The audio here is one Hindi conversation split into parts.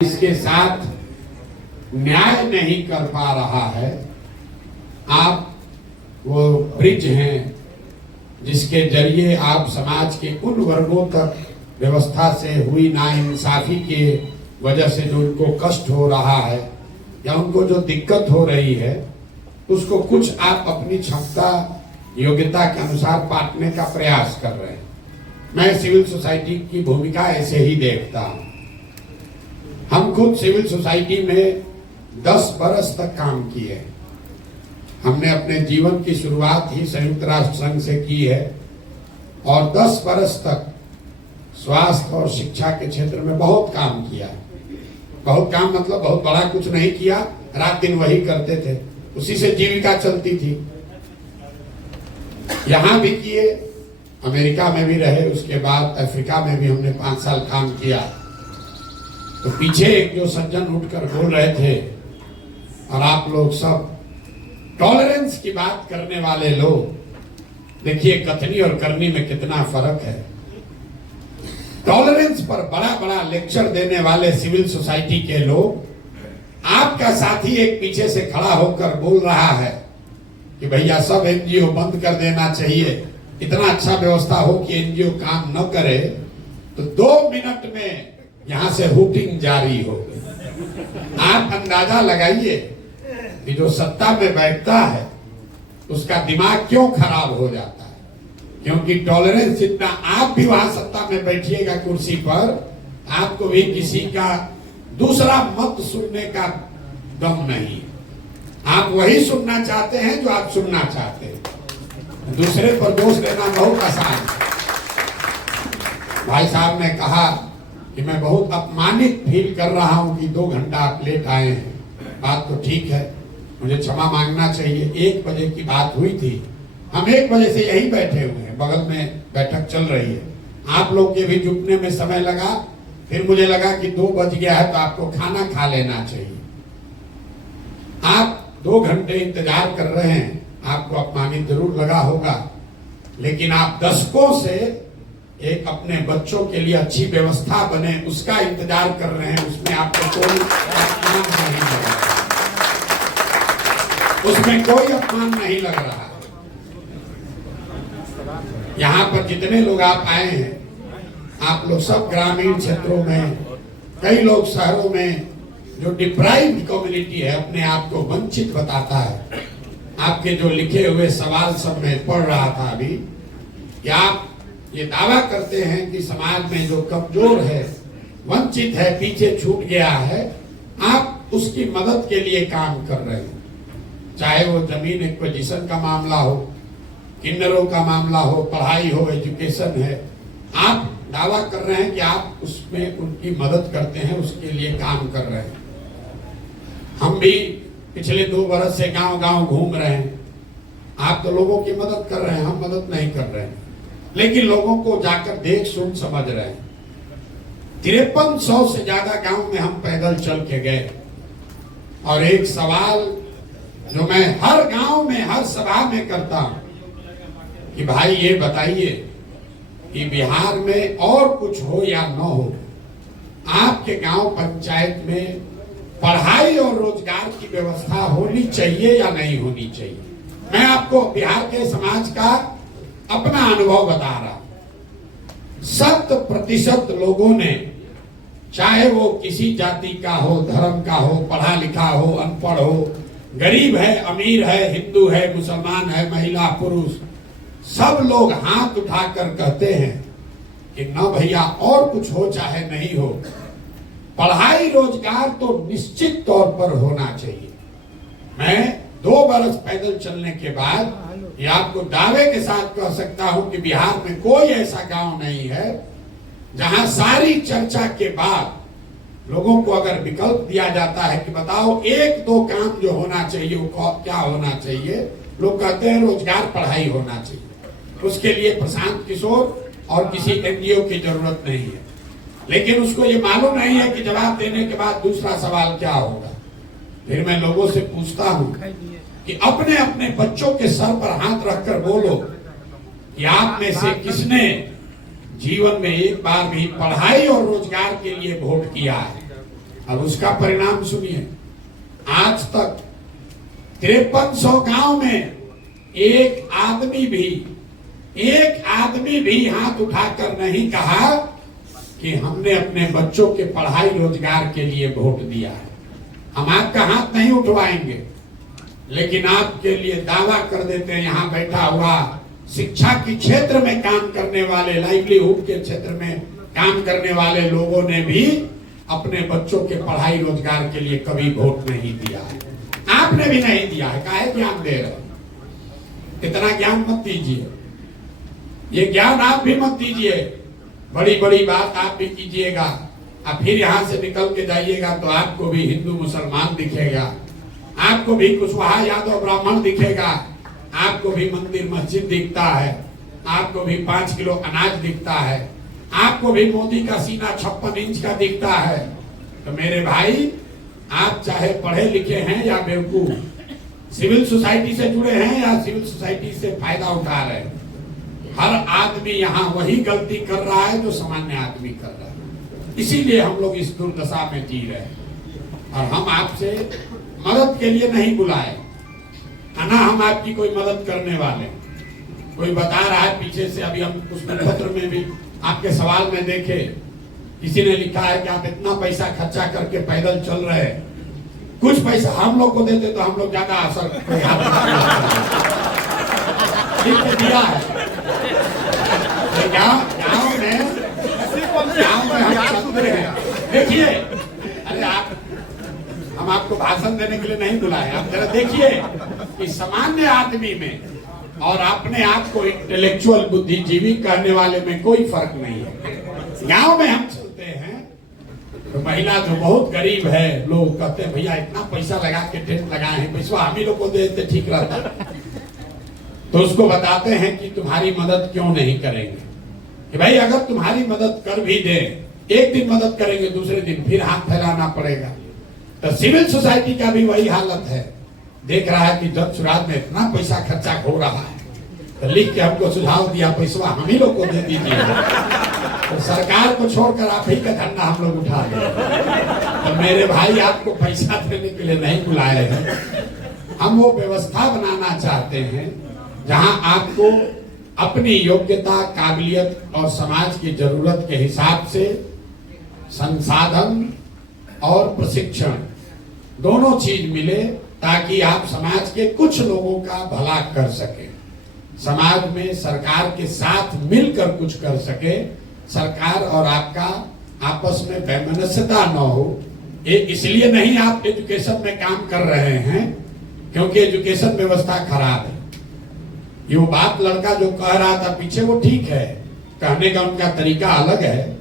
इसके साथ न्याय नहीं कर पा रहा है। आप वो ब्रिज हैं जिसके जरिए आप समाज के उन वर्गों तक व्यवस्था से हुई नाइंसाफी के वजह से जो उनको कष्ट हो रहा है या उनको जो दिक्कत हो रही है उसको कुछ आप अपनी क्षमता योग्यता के अनुसार बांटने का प्रयास कर रहे हैं। मैं सिविल सोसाइटी की भूमिका ऐसे ही देखता हूं। हम खुद सिविल सोसाइटी में 10 बरस तक काम किए। हमने अपने जीवन की शुरुआत ही संयुक्त राष्ट्र संघ से की है और 10 बरस तक स्वास्थ्य और शिक्षा के क्षेत्र में बहुत काम किया। बहुत काम मतलब बहुत बड़ा कुछ नहीं किया, रात दिन वही करते थे, उसी से जीविका चलती थी। यहां भी किए, अमेरिका में भी रहे, उसके बाद अफ्रीका में भी हमने 5 साल काम किया। तो पीछे एक जो सज्जन उठकर बोल रहे थे और आप लोग सब टॉलरेंस की बात करने वाले लोग, देखिए कथनी और करनी में कितना फर्क है। टॉलरेंस पर बड़ा बड़ा लेक्चर देने वाले सिविल सोसाइटी के लोग, आपका साथी एक पीछे से खड़ा होकर बोल रहा है कि भैया सब एनजीओ बंद कर देना चाहिए, इतना अच्छा व्यवस्था हो कि एनजीओ काम न करे, तो 2 मिनट में यहां से हुटिंग जारी हो गई। आप अंदाजा लगाइए कि जो सत्ता में बैठता है उसका दिमाग क्यों खराब हो जाता है, क्योंकि टॉलरेंस जितना आप भी वहां सत्ता में बैठिएगा कुर्सी पर, आपको भी किसी का दूसरा मत सुनने का दम नहीं। आप वही सुनना चाहते हैं जो आप सुनना चाहते हैं, दूसरे पर दोष देना बहुत आसान है। भाई साहब ने कहा कि मैं बहुत अपमानित फील कर रहा हूं कि 2 घंटा आप लेट आए हैं। बात तो ठीक है, मुझे क्षमा मांगना चाहिए। 1 बजे की बात हुई थी, हम 1 बजे से यही बैठे हुए हैं, बगल में बैठक चल रही है। आप लोग के भी जुटने में समय लगा, फिर मुझे लगा कि 2 बज गया है तो आपको खाना खा लेना चाहिए। आप 2 घंटे इंतजार कर रहे हैं, आपको अपमानित जरूर लगा होगा, लेकिन आप दशकों से एक अपने बच्चों के लिए अच्छी व्यवस्था बने उसका इंतजार कर रहे हैं, उसमें आपको कोई अपमान नहीं लग रहा, उसमें कोई अपमान नहीं लग रहा। यहाँ पर जितने लोग आप आए हैं, आप लोग सब ग्रामीण क्षेत्रों में, कई लोग शहरों में, जो डिप्राइव्ड कम्युनिटी है, अपने आप को वंचित बताता है। आपके जो लिखे हुए सवाल सब मैं पढ़ रहा था अभी, कि आप ये दावा करते हैं कि समाज में जो कमजोर है, वंचित है, पीछे छूट गया है, आप उसकी मदद के लिए काम कर रहे हैं। चाहे वो जमीन एक्विजिशन का मामला हो, किन्नरों का मामला हो, पढ़ाई हो, एजुकेशन है, आप दावा कर रहे हैं कि आप उसमें उनकी मदद करते हैं, उसके लिए काम कर रहे हैं। हम भी पिछले 2 बरस से गांव-गांव घूम रहे हैं। आप तो लोगों की मदद कर रहे हैं, हम मदद नहीं कर रहे हैं, लेकिन लोगों को जाकर देख सुन समझ रहे हैं। 5300 से ज्यादा गांव में हम पैदल चल के गए और एक सवाल जो मैं हर गांव में, हर सभा में करता हूं कि भाई ये बताइए कि बिहार में और कुछ हो या न हो, आपके गांव पंचायत में पढ़ाई और रोजगार की व्यवस्था होनी चाहिए या नहीं होनी चाहिए। मैं आपको बिहार के समाज का अपना अनुभव बता रहा। 100% लोगों ने, चाहे वो किसी जाति का हो, धर्म का हो, पढ़ा लिखा हो, अनपढ़ हो, गरीब है, अमीर है, हिंदू है, मुसलमान है, महिला पुरुष, सब लोग हाथ उठाकर कहते हैं कि न भैया और कुछ हो चाहे नहीं हो, पढ़ाई रोजगार तो निश्चित तौर पर होना चाहिए। मैं 2 बरस पैदल चलने के बाद ये आपको दावे के साथ कह सकता हूं कि बिहार में कोई ऐसा गांव नहीं है जहां सारी चर्चा के बाद लोगों को अगर विकल्प दिया जाता है कि बताओ 1-2 काम जो होना चाहिए वो क्या होना चाहिए, लोग कहते हैं रोजगार, पढ़ाई होना चाहिए। उसके लिए प्रशांत किशोर और किसी एनजीओ की जरूरत नहीं है, लेकिन उसको ये मालूम नहीं है कि जवाब देने के बाद दूसरा सवाल क्या होगा। फिर मैं लोगों से पूछता हूं कि अपने अपने बच्चों के सर पर हाथ रखकर बोलो कि आप में से किसने जीवन में एक बार भी पढ़ाई और रोजगार के लिए वोट किया है। और उसका परिणाम सुनिए, आज तक 5300 गांव में एक आदमी भी हाथ उठाकर नहीं कहा कि हमने अपने बच्चों के पढ़ाई रोजगार के लिए वोट दिया है। हम आपका हाथ नहीं उठवाएंगे, लेकिन आपके लिए दावा कर देते हैं, यहाँ बैठा हुआ शिक्षा के क्षेत्र में काम करने वाले, लाइवलीहुड के क्षेत्र में काम करने वाले लोगों ने भी अपने बच्चों के पढ़ाई रोजगार के लिए कभी वोट नहीं दिया है। आपने भी नहीं दिया है, काहे ज्ञान दे रहे? इतना ज्ञान मत दीजिए, ये ज्ञान आप भी मत दीजिए। बड़ी बड़ी बात आप भी कीजिएगा, अब फिर यहाँ से निकल के जाइएगा तो आपको भी हिंदू मुसलमान दिखेगा, आपको भी कुशवाहा यादव ब्राह्मण दिखेगा, आपको भी मंदिर मस्जिद दिखता है, आपको भी 5 किलो अनाज दिखता है, आपको भी मोदी का सीना 56 इंच का दिखता है। तो मेरे भाई, आप चाहे पढ़े लिखे हैं या बेवकूफ, सिविल सोसाइटी से जुड़े हैं या सिविल सोसाइटी से फायदा उठा रहे हैं, हर आदमी यहाँ वही गलती कर रहा है जो सामान्य आदमी कर रहा है। इसीलिए हम लोग इस दुर्दशा में जी रहे हैं। और हम आपसे मदद के लिए नहीं बुलाए, ना हम आपकी कोई मदद करने वाले। कोई बता रहा है पीछे से, अभी हम उस पत्र में भी आपके सवाल में देखे, किसी ने लिखा है कि आप इतना पैसा खर्चा करके पैदल चल रहे हैं, कुछ पैसा हम लोग को देते तो हम लोग ज्यादा असर दिया है। गाँव में हम चलते हैं, देखिए, अरे हम आपको भाषण देने के लिए नहीं बुलाए, आप जरा देखिए कि सामान्य आदमी में और अपने आप को इंटेलेक्चुअल बुद्धिजीवी कहने वाले में कोई फर्क नहीं है। गांव में हम चलते हैं तो महिला जो बहुत गरीब है, लोग कहते हैं भैया इतना पैसा लगा के टेंट लगाए हैं, पैसा हम ही लोग को दे देते ठीक रहता। तो उसको बताते हैं कि तुम्हारी मदद क्यों नहीं करेंगे, कि भाई अगर तुम्हारी मदद कर भी दे, एक दिन मदद करेंगे, दूसरे दिन फिर हाथ फैलाना पड़ेगा। तो सिविल सोसाइटी का भी वही हालत है, देख रहा है कि जब चुनाव में इतना पैसा खर्चा हो रहा है, तो लिख के हमको सुझाव दिया पैसा हम ही लोग को दे दीजिए, तो सरकार को छोड़कर आप ही का धंधा हम लोग उठा दें। तो मेरे भाई, आपको पैसा देने के लिए नहीं बुलाए हैं, हम वो व्यवस्था बनाना चाहते हैं जहां आपको अपनी योग्यता, काबिलियत और समाज की जरूरत के हिसाब से संसाधन और प्रशिक्षण दोनों चीज मिले, ताकि आप समाज के कुछ लोगों का भला कर सके, समाज में सरकार के साथ मिलकर कुछ कर सके, सरकार और आपका आपस में वैमनस्यता न हो। ये इसलिए नहीं आप एजुकेशन में काम कर रहे हैं क्योंकि एजुकेशन व्यवस्था खराब है। ये वो बात लड़का जो कह रहा था पीछे, वो ठीक है, कहने का उनका तरीका अलग है।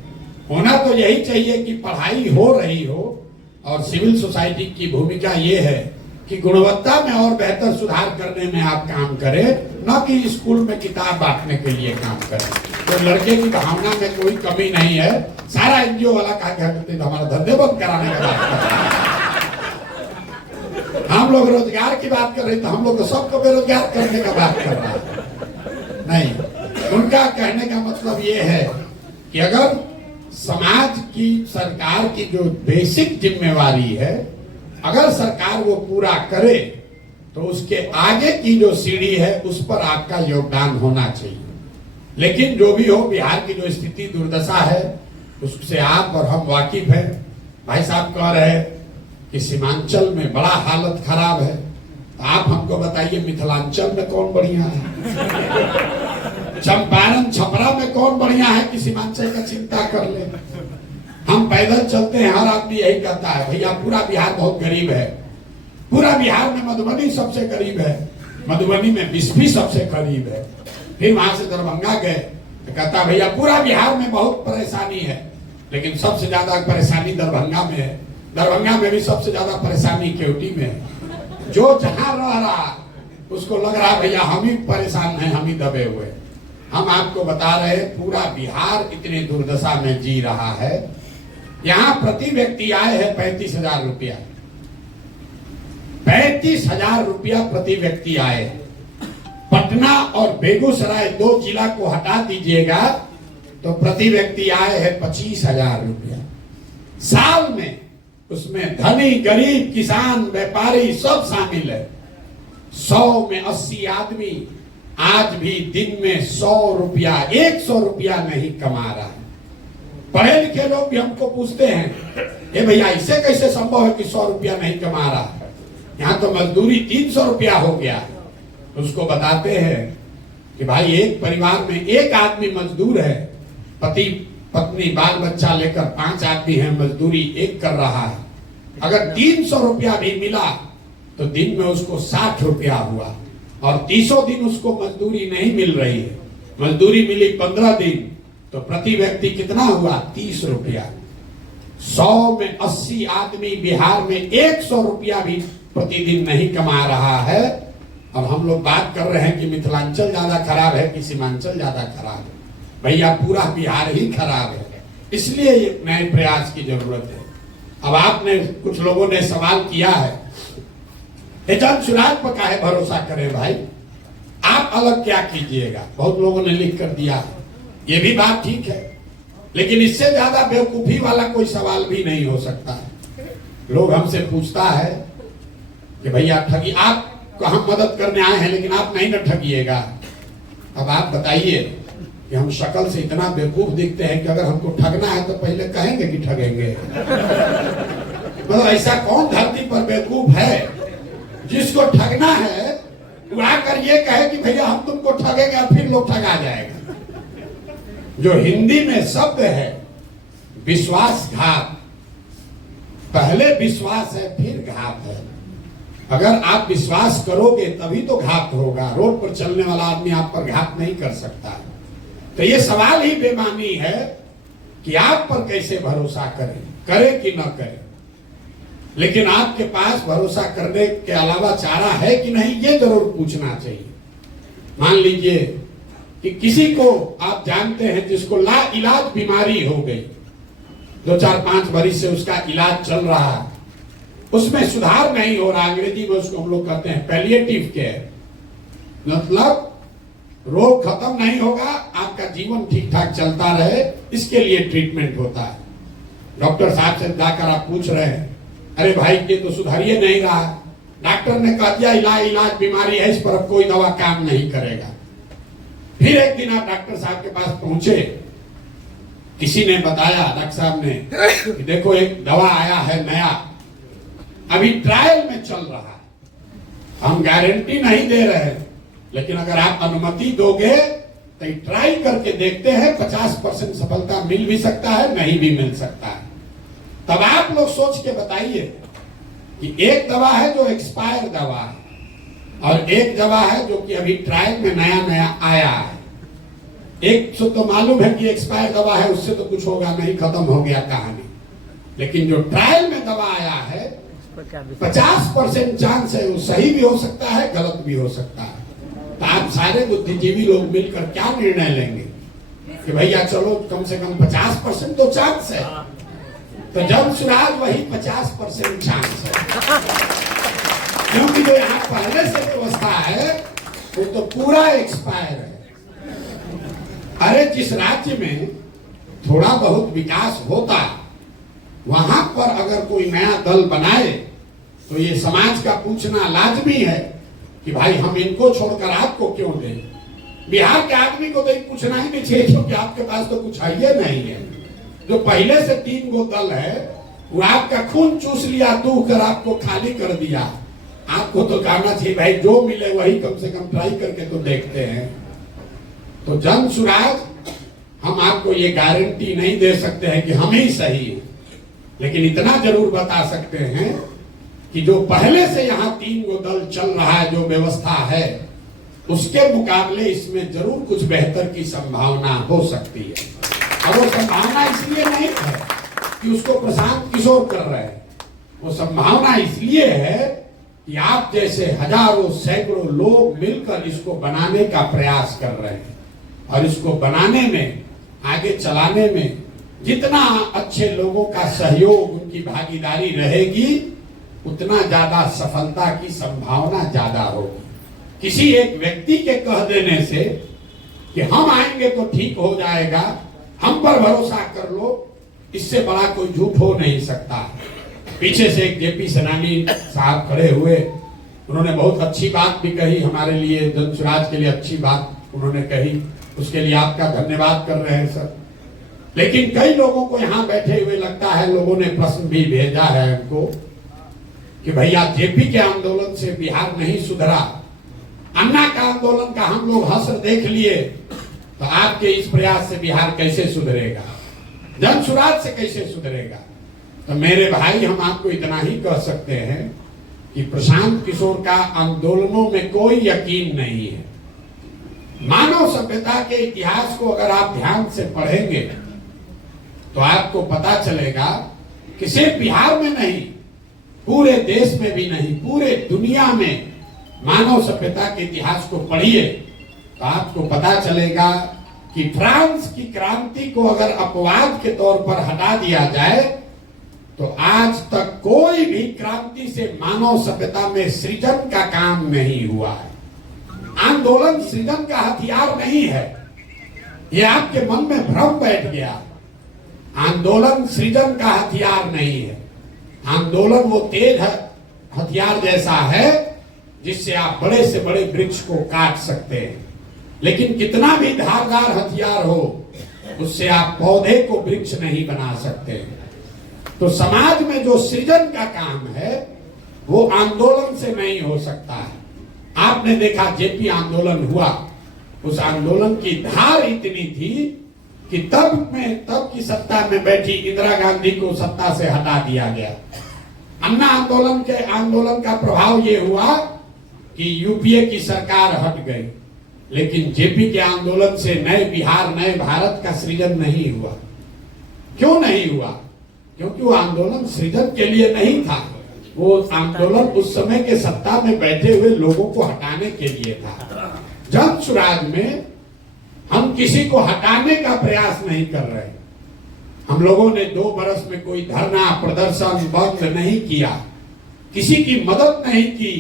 होना तो यही चाहिए कि पढ़ाई हो रही हो, और सिविल सोसाइटी की भूमिका ये है कि गुणवत्ता में और बेहतर सुधार करने में आप काम करें, न कि स्कूल में किताब बांटने के लिए काम करें। तो लड़के की भावना में कोई कमी नहीं है। सारा एनजीओ वाला कहा करते थे हमारा धंधे बंद कराने का बात, हम लोग रोजगार की बात कर रहे थे, हम लोग तो सबको बेरोजगार करने का बात कर रहा है। नहीं, उनका कहने का मतलब ये है कि अगर समाज की, सरकार की जो बेसिक जिम्मेवारी है, अगर सरकार वो पूरा करे तो उसके आगे की जो सीढ़ी है उस पर आपका योगदान होना चाहिए। लेकिन जो भी हो, बिहार की जो स्थिति दुर्दशा है उससे आप और हम वाकिफ हैं। भाई साहब कह रहे हैं कि सीमांचल में बड़ा हालत खराब है, तो आप हमको बताइए मिथिलांचल में कौन बढ़िया है, चंपारण छपरा में कौन बढ़िया है कि सीमांचल का चिंता कर ले। हम पैदल चलते हैं, हर आदमी यही कहता है भैया पूरा बिहार बहुत गरीब है, पूरा बिहार में मधुबनी सबसे गरीब है, मधुबनी में बिस्फी सबसे गरीब है। फिर वहां से दरभंगा गए तो कहता भैया पूरा बिहार में बहुत परेशानी है, लेकिन सबसे ज्यादा परेशानी दरभंगा में है, दरभंगा में भी सबसे ज्यादा परेशानी केवटी में है। जो जहां रह रहा उसको लग रहा भैया हम ही परेशान हैं, हम ही दबे हुए। हम आपको बता रहे पूरा बिहार इतनी दुर्दशा में जी रहा है। यहाँ प्रति व्यक्ति आय है 35,000 रुपया, 35,000 रुपया प्रति व्यक्ति आय। पटना और बेगूसराय 2 जिला को हटा दीजिएगा तो प्रति व्यक्ति आय है 25,000 रुपया। साल में उसमें धनी गरीब किसान व्यापारी सब शामिल है। 100 में 80 आदमी आज भी दिन में 100 रुपया 100 रुपया नहीं कमा रहा है। पढ़े लिखे लोग भी हमको पूछते हैं, ये भैया ऐसे कैसे संभव है कि 100 रुपया नहीं कमा रहा है, यहाँ तो मजदूरी 300 रुपया हो गया। उसको बताते हैं कि भाई एक परिवार में एक आदमी मजदूर है, पति पत्नी बाल बच्चा लेकर 5 आदमी है, मजदूरी एक कर रहा है। अगर 300 रुपया भी मिला तो दिन में उसको 60 रुपया हुआ, और 30 दिन उसको मजदूरी नहीं मिल रही है, मजदूरी मिली 15 दिन, तो प्रति व्यक्ति कितना हुआ 30 रुपया। 100 में 80 आदमी बिहार में 100 रुपया भी प्रतिदिन नहीं कमा रहा है, और हम लोग बात कर रहे हैं कि मिथिलांचल ज्यादा खराब है कि सीमांचल ज्यादा खराब है। भैया पूरा बिहार ही खराब है, इसलिए एक नए प्रयास की जरूरत है। अब आपने कुछ लोगों ने सवाल किया है, जन सुराज पर काहे भरोसा करें भाई, आप अलग क्या कीजिएगा। बहुत लोगों ने लिख कर दिया, ये भी बात ठीक है, लेकिन इससे ज्यादा बेवकूफी वाला कोई सवाल भी नहीं हो सकता है। लोग हमसे पूछता है कि भैया ठगी, आप को हम मदद करने आए हैं लेकिन आप नहीं न ठगिएगा। अब आप बताइए कि हम शक्ल से इतना बेवकूफ दिखते हैं कि अगर हमको ठगना है तो पहले कहेंगे कि ठगेंगे। मतलब ऐसा कौन धरती पर बेवकूफ है जिसको ठगना है वो आकर ये कहे कि भैया हम तुमको ठगेंगे, और फिर लोग ठगा जाएगा। जो हिंदी में शब्द है विश्वासघात, पहले विश्वास है फिर घात है। अगर आप विश्वास करोगे तभी तो घात होगा। रोड पर चलने वाला आदमी आप पर घात नहीं कर सकता। तो ये सवाल ही बेमानी है कि आप पर कैसे भरोसा करें, करें कि न करें। लेकिन आपके पास भरोसा करने के अलावा चारा है कि नहीं, ये जरूर पूछना चाहिए। मान लीजिए कि किसी को आप जानते हैं जिसको ला इलाज बीमारी हो गई, 2-4-5 बरिस से उसका इलाज चल रहा है, उसमें सुधार नहीं हो रहा, अंग्रेजी में उसको हम लोग कहते हैं पैलिएटिव केयर, मतलब रोग खत्म नहीं होगा, आपका जीवन ठीक ठाक चलता रहे, इसके लिए ट्रीटमेंट होता है। डॉक्टर साहब से जाकर आप पूछ रहे हैं, अरे भाई ये तो सुधारिए नहीं रहा, डॉक्टर ने कह दिया इलाज बीमारी है, इस पर अब कोई दवा काम नहीं करेगा। फिर एक दिन आप डॉक्टर साहब के पास पहुंचे, किसी ने बताया, डॉक्टर साहब ने, कि देखो एक दवा आया है नया, अभी ट्रायल में चल रहा है, हम गारंटी नहीं दे रहे हैं, लेकिन अगर आप अनुमति दोगे तो ट्राई करके देखते हैं, 50% सफलता मिल भी सकता है, नहीं भी मिल सकता है। तब आप लोग सोच के बताइए कि एक दवा है जो एक्सपायर दवा है, और एक दवा है जो कि अभी ट्रायल में नया नया आया है। एक तो मालूम है कि एक्सपायर दवा है, उससे तो कुछ होगा नहीं, खत्म हो गया कहानी। लेकिन जो ट्रायल में दवा आया है 50% चांस है वो सही भी हो सकता है, गलत भी हो सकता है। तो आप सारे बुद्धिजीवी लोग मिलकर क्या निर्णय लेंगे कि भैया चलो कम से कम 50% तो चांस है, तो जब सुराज वही 50% चांस है, क्योंकि जो यहाँ पहले से व्यवस्था है वो तो पूरा एक्सपायर है। अरे जिस राज्य में थोड़ा बहुत विकास होता, वहां पर अगर कोई नया दल बनाए तो ये समाज का पूछना लाजमी है कि भाई हम इनको छोड़कर आपको क्यों दें। बिहार के आदमी को तो पूछना ही नहीं चाहिए, क्योंकि आपके पास तो कुछ है ही नहीं है। जो पहले से 3 गो दल है वो आपका खून चूस लिया, दूह कर आपको खाली कर दिया। आपको तो कहना चाहिए भाई जो मिले वही कम से कम ट्राई करके तो देखते हैं। तो जन सुराज, हम आपको ये गारंटी नहीं दे सकते हैं कि हम ही सही हैं, लेकिन इतना जरूर बता सकते हैं कि जो पहले से यहाँ 3 गो दल चल रहा है, जो व्यवस्था है, उसके मुकाबले इसमें जरूर कुछ बेहतर की संभावना हो सकती है। और वो संभावना इसलिए नहीं है कि उसको प्रशांत किशोर कर रहे हैं, वो संभावना इसलिए है कि आप जैसे हजारों सैकड़ों लोग मिलकर इसको बनाने का प्रयास कर रहे हैं, और इसको बनाने में, आगे चलाने में जितना अच्छे लोगों का सहयोग, उनकी भागीदारी रहेगी, उतना ज्यादा सफलता की संभावना ज्यादा होगी। किसी एक व्यक्ति के कह देने से कि हम आएंगे तो ठीक हो जाएगा, हम पर भरोसा कर लो, इससे बड़ा कोई झूठ हो नहीं सकता। पीछे से एक जेपी सेनानी साहब खड़े हुए, उन्होंने बहुत अच्छी बात भी कही हमारे लिए, जन स्वराज के लिए अच्छी बात उन्होंने कही, उसके लिए आपका धन्यवाद कर रहे हैं सर। लेकिन कई लोगों को यहाँ बैठे हुए लगता है, लोगों ने प्रश्न भी भेजा है हमको कि भैया जेपी के आंदोलन से बिहार नहीं सुधरा, अन्ना का आंदोलन का हम लोग हसर देख लिए, तो आपके इस प्रयास से बिहार कैसे सुधरेगा, जन स्वराज से कैसे सुधरेगा। तो मेरे भाई, हम आपको इतना ही कह सकते हैं कि प्रशांत किशोर का आंदोलनों में कोई यकीन नहीं है। मानव सभ्यता के इतिहास को अगर आप ध्यान से पढ़ेंगे तो आपको पता चलेगा कि सिर्फ बिहार में नहीं, पूरे देश में भी नहीं, पूरे दुनिया में मानव सभ्यता के इतिहास को पढ़िए तो आपको पता चलेगा कि फ्रांस की क्रांति को अगर अपवाद के तौर पर हटा दिया जाए तो आज तक कोई भी क्रांति से मानव सभ्यता में सृजन का काम नहीं हुआ है। आंदोलन सृजन का हथियार नहीं है, यह आपके मन में भ्रम बैठ गया। आंदोलन सृजन का हथियार नहीं है। आंदोलन वो तेज हथियार जैसा है जिससे आप बड़े से बड़े वृक्ष को काट सकते हैं, लेकिन कितना भी धारदार हथियार हो उससे आप पौधे को वृक्ष नहीं बना सकते। तो समाज में जो सृजन का काम है वो आंदोलन से नहीं हो सकता है। आपने देखा जेपी आंदोलन हुआ, उस आंदोलन की धार इतनी थी कि तब की सत्ता में बैठी इंदिरा गांधी को सत्ता से हटा दिया गया। अन्ना आंदोलन का प्रभाव ये हुआ कि यूपीए की सरकार हट गई, लेकिन जेपी के आंदोलन से नए बिहार, नए भारत का सृजन नहीं हुआ। क्यों नहीं हुआ? क्योंकि वो आंदोलन सृजन के लिए नहीं था, वो आंदोलन उस समय के सत्ता में बैठे हुए लोगों को हटाने के लिए था। जन स्वराज में हम किसी को हटाने का प्रयास नहीं कर रहे। हम लोगों ने 2 बरस में कोई धरना, प्रदर्शन, बंद नहीं किया, किसी की मदद नहीं की,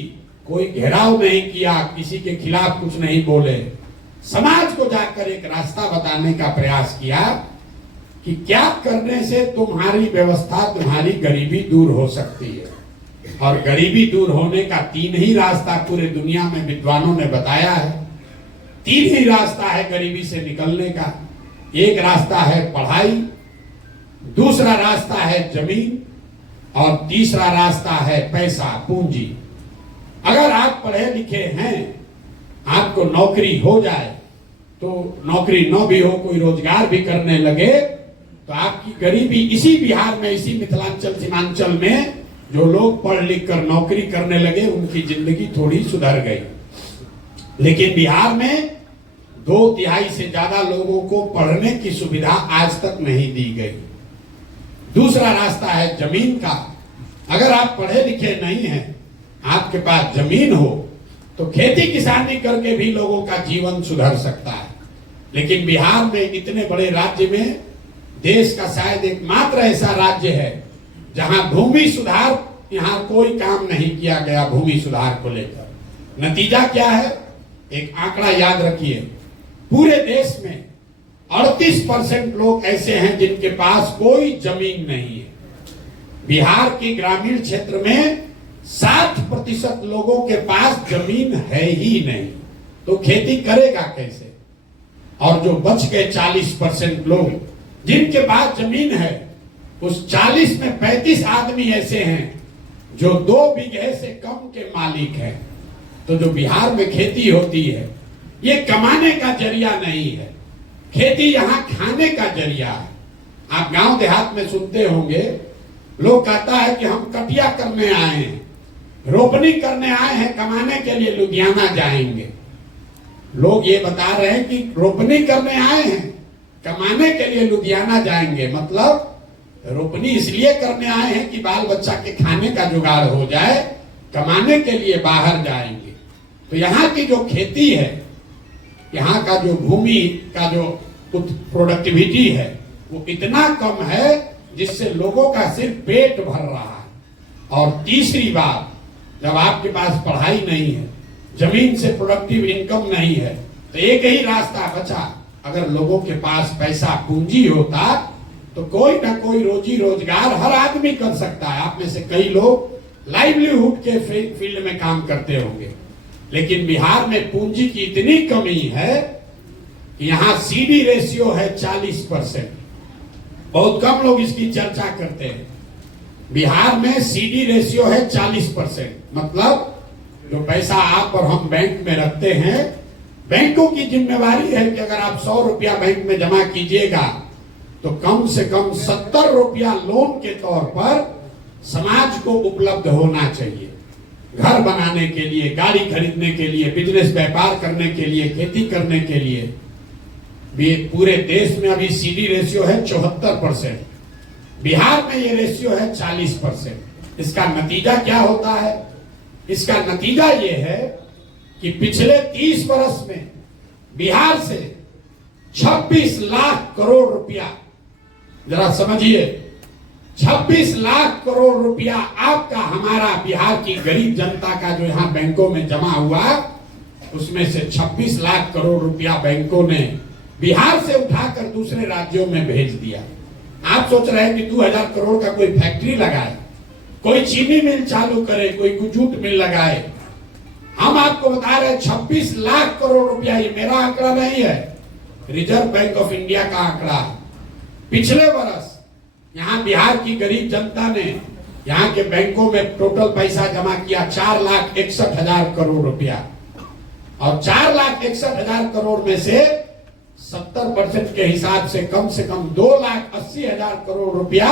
कोई घेराव नहीं किया, किसी के खिलाफ कुछ नहीं बोले। समाज को जाकर एक रास्ता बताने का प्रयास किया कि क्या करने से तुम्हारी व्यवस्था, तुम्हारी गरीबी दूर हो सकती है। और गरीबी दूर होने का 3 ही रास्ता पूरे दुनिया में विद्वानों ने बताया है। 3 ही रास्ता है गरीबी से निकलने का। एक रास्ता है पढ़ाई, दूसरा रास्ता है जमीन, और तीसरा रास्ता है पैसा, पूंजी। अगर आप पढ़े लिखे हैं, आपको नौकरी हो जाए, तो नौकरी न भी हो, कोई रोजगार भी करने लगे, तो आपकी गरीबी इसी बिहार में, इसी मिथिलांचल सीमांचल में जो लोग पढ़ लिख कर नौकरी करने लगे, उनकी जिंदगी थोड़ी सुधर गई। लेकिन बिहार में 2/3 से ज्यादा लोगों को पढ़ने की सुविधा आज तक नहीं दी गई। दूसरा रास्ता है जमीन का। अगर आप पढ़े लिखे नहीं हैं, आपके पास जमीन हो, तो खेती किसानी करके भी लोगों का जीवन सुधर सकता है। लेकिन बिहार में, इतने बड़े राज्य में, देश का शायद एकमात्र ऐसा राज्य है जहां भूमि सुधार, यहां कोई काम नहीं किया गया भूमि सुधार को लेकर। नतीजा क्या है? एक आंकड़ा याद रखिए, पूरे देश में 38% लोग ऐसे हैं जिनके पास कोई जमीन नहीं है। बिहार के ग्रामीण क्षेत्र में 60% लोगों के पास जमीन है ही नहीं, तो खेती करेगा कैसे? और जो बच गए 40% लोग जिनके पास जमीन है, उस 40 में 35 आदमी ऐसे हैं जो 2 बीघे से कम के मालिक हैं। तो जो बिहार में खेती होती है, ये कमाने का जरिया नहीं है, खेती यहाँ खाने का जरिया है। आप गांव देहात में सुनते होंगे, लोग कहता है कि हम कटिया करने आए हैं, रोपनी करने आए हैं, कमाने के लिए लुधियाना जाएंगे। लोग ये बता रहे हैं कि रोपनी करने आए हैं, कमाने के लिए लुधियाना जाएंगे। मतलब रोपनी इसलिए करने आए हैं कि बाल बच्चा के खाने का जुगाड़ हो जाए, कमाने के लिए बाहर जाएंगे। तो यहाँ की जो खेती है, यहाँ का जो भूमि का जो प्रोडक्टिविटी है, वो इतना कम है जिससे लोगों का सिर्फ पेट भर रहा है। और तीसरी बात, जब आपके पास पढ़ाई नहीं है, जमीन से प्रोडक्टिव इनकम नहीं है, तो एक ही रास्ता बचा। अगर लोगों के पास पैसा, पूंजी होता तो कोई ना कोई रोजी रोजगार हर आदमी कर सकता है। आप में से कई लोग लाइवलीहुड के फील्ड में काम करते होंगे, लेकिन बिहार में पूंजी की इतनी कमी है कि यहाँ सीडी रेशियो है 40%। बहुत कम लोग इसकी चर्चा करते हैं। बिहार में सीडी रेशियो है 40%। मतलब जो पैसा आप और हम बैंक में रखते हैं, बैंकों की जिम्मेवारी है कि अगर आप 100 रुपया बैंक में जमा कीजिएगा तो कम से कम 70 रुपया लोन के तौर पर समाज को उपलब्ध होना चाहिए। घर बनाने के लिए, गाड़ी खरीदने के लिए, बिजनेस व्यापार करने के लिए, खेती करने के लिए। भी पूरे देश में अभी सीडी रेशियो है 74%, बिहार में ये रेशियो है 40%। इसका नतीजा क्या होता है? इसका नतीजा ये है कि पिछले 30 वर्ष में बिहार से 26 लाख करोड़ रुपया, जरा समझिए, 26 लाख करोड़ रुपया आपका, हमारा, बिहार की गरीब जनता का जो यहां बैंकों में जमा हुआ, उसमें से 26 लाख करोड़ रुपया बैंकों ने बिहार से उठाकर दूसरे राज्यों में भेज दिया। आप सोच रहे हैं कि 2000 करोड़ का कोई फैक्ट्री लगाए, कोई चीनी मिल चालू करे, कोई जूट मिल लगाए। हम आपको बता रहे हैं 26 लाख करोड़ रुपया, ये मेरा आंकड़ा नहीं है, रिजर्व बैंक ऑफ इंडिया का आंकड़ा। पिछले वर्ष यहाँ बिहार की गरीब जनता ने यहाँ के बैंकों में टोटल पैसा जमा किया 4,61,000 करोड़ रुपया, और 4,61,000 करोड़ में से 70% के हिसाब से कम 2,80,000 करोड़ रुपया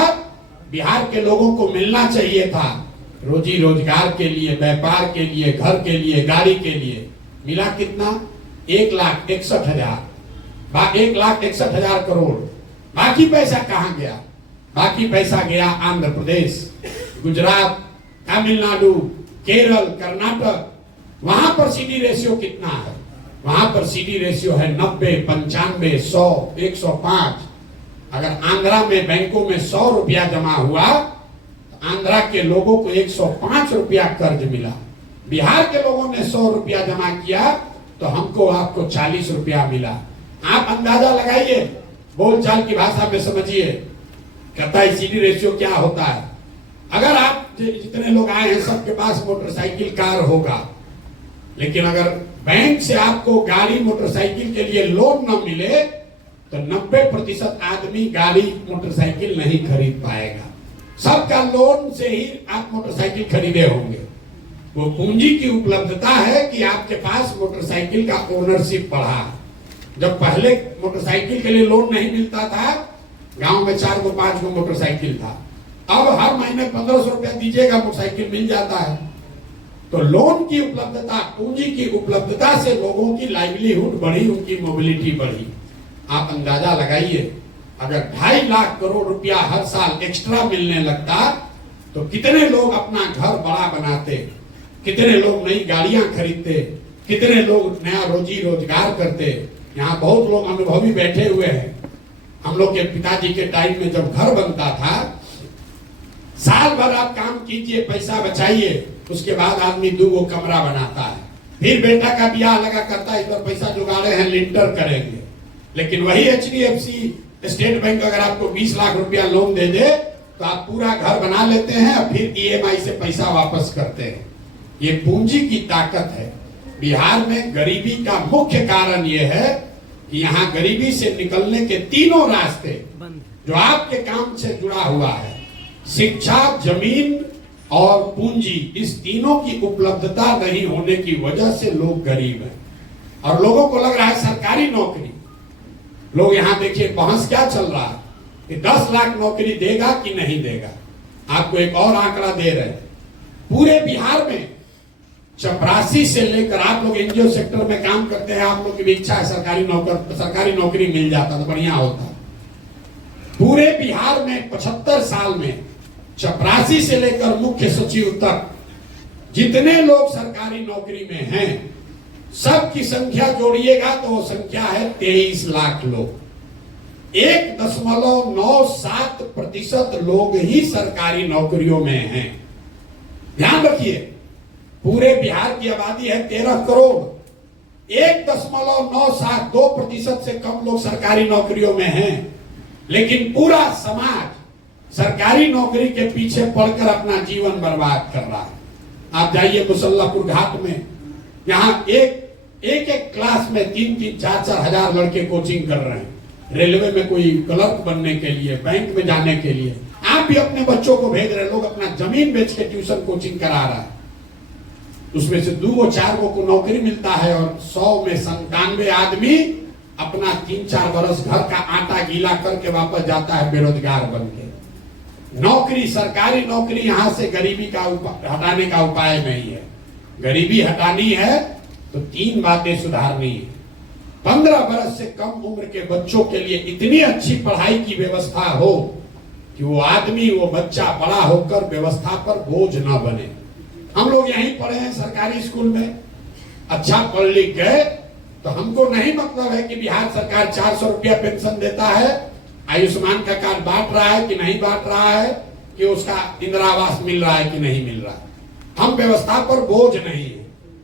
बिहार के लोगों को मिलना चाहिए था, रोजी रोजगार के लिए, व्यापार के लिए, घर के लिए, गाड़ी के लिए। मिला कितना? 1,61,000, 1,61,000 करोड़। बाकी पैसा कहां गया? बाकी पैसा गया आंध्र प्रदेश, गुजरात, तमिलनाडु, केरल, कर्नाटक। वहां पर सीडी रेशियो कितना है? वहां पर सीडी रेशियो है 90, 95, 100, 105। अगर आंध्रा में बैंकों में 100 रुपया जमा हुआ तो आंध्रा के लोगों को 105 रुपया कर्ज मिला। बिहार के लोगों ने 100 रुपया जमा किया तो हमको, आपको 40 रुपया मिला। आप अंदाजा लगाइए, बोलचाल की भाषा में समझिए, कहता है सीडी रेशियो क्या होता है। अगर आप जितने लोग आए हैं सबके पास मोटरसाइकिल, कार होगा, लेकिन अगर बैंक से आपको गाड़ी, मोटरसाइकिल के लिए लोन न मिले तो 90% आदमी गाड़ी, मोटरसाइकिल नहीं खरीद पाएगा। सबका लोन से ही आप मोटरसाइकिल खरीदे होंगे। वो पूंजी की उपलब्धता है कि आपके पास मोटरसाइकिल का ओनरशिप बढ़ा। जब पहले मोटरसाइकिल के लिए लोन नहीं मिलता था, गांव में 4 गो 5 गो मोटरसाइकिल था, अब हर महीने 1500 रुपया दीजिएगा, मोटरसाइकिल मिल जाता है। तो लोन की उपलब्धता, पूंजी की उपलब्धता से लोगों की लाइवलीहुड बढ़ी, उनकी मोबिलिटी बढ़ी। आप अंदाजा लगाइए, अगर 2.5 लाख करोड़ रुपया हर साल एक्स्ट्रा मिलने लगता तो कितने लोग अपना घर बड़ा बनाते, कितने लोग नई गाड़ियां खरीदते, कितने लोग नया रोजी रोजगार करते। यहाँ बहुत लोग अनुभवी बैठे हुए हैं। हम लोग के पिताजी के टाइम में जब घर बनता था, साल भर आप काम कीजिए, पैसा बचाइए, उसके बाद आदमी 2 कमरा बनाता है, फिर बेटा का ब्याह लगा करता है, इस पर पैसा जुगाड़े हैं, लिंटर करेंगे। लेकिन वही HDFC, स्टेट बैंक अगर आपको 20 लाख रुपया लोन दे दे तो आप पूरा घर बना लेते हैं और फिर EMI से पैसा वापस करते हैं। ये पूंजी की ताकत है। बिहार में गरीबी का मुख्य कारण यह है कि यहाँ गरीबी से निकलने के 3 रास्ते जो आपके काम से जुड़ा हुआ है, शिक्षा, जमीन और पूंजी, इस तीनों की उपलब्धता नहीं होने की वजह से लोग गरीब हैं। और लोगों को लग रहा है सरकारी नौकरी, लोग यहाँ देखिए बहस क्या चल रहा है कि 10 लाख नौकरी देगा कि नहीं देगा। आपको एक और आंकड़ा दे रहे हैं, पूरे बिहार में 84 से लेकर, आप लोग एनजीओ सेक्टर में काम करते हैं, आप लोग की भी इच्छा है सरकारी नौकरी मिल जाता तो बढ़िया होता। पूरे बिहार में 75 साल में 84 से लेकर मुख्य सचिव तक जितने लोग सरकारी नौकरी में हैं, सबकी संख्या जोड़िएगा तो वो संख्या है 23 लाख लोग। 1.97% लोग ही सरकारी नौकरियों में हैं। ध्यान रखिए, पूरे बिहार की आबादी है 13 करोड़, 1.972% से कम लोग सरकारी नौकरियों में हैं। लेकिन पूरा समाज सरकारी नौकरी के पीछे पड़कर अपना जीवन बर्बाद कर रहा है। आप जाइए मुसल्लापुर घाट में, यहाँ एक क्लास में 3-3, 4-4 हजार लड़के कोचिंग कर रहे हैं। रेलवे में कोई क्लर्क बनने के लिए, बैंक में जाने के लिए। आप भी अपने बच्चों को भेज रहे, लोग अपना जमीन बेच के ट्यूशन कोचिंग करा रहा है। उसमें से 2-4 को नौकरी मिलता है और 100 में 97 आदमी अपना 3-4 बरस घर का आटा गीला करके वापस जाता है बेरोजगार बन के। नौकरी, सरकारी नौकरी यहां से गरीबी का हटाने का उपाय नहीं है। गरीबी हटानी है तो 3 बातें सुधारनी है। 15 बरस से कम उम्र के बच्चों के लिए इतनी अच्छी पढ़ाई की व्यवस्था हो कि वो आदमी, वो बच्चा बड़ा होकर व्यवस्था पर बोझ न बने। हम लोग यहीं पढ़े हैं सरकारी स्कूल में, अच्छा पढ़ लिख गए, तो हमको नहीं मतलब है कि बिहार सरकार 400 रुपया पेंशन देता है, आयुष्मान का कार्ड बांट रहा है कि नहीं बांट रहा है, कि उसका इंदिरा आवास मिल रहा है कि नहीं मिल रहा है। हम व्यवस्था पर बोझ नहीं है,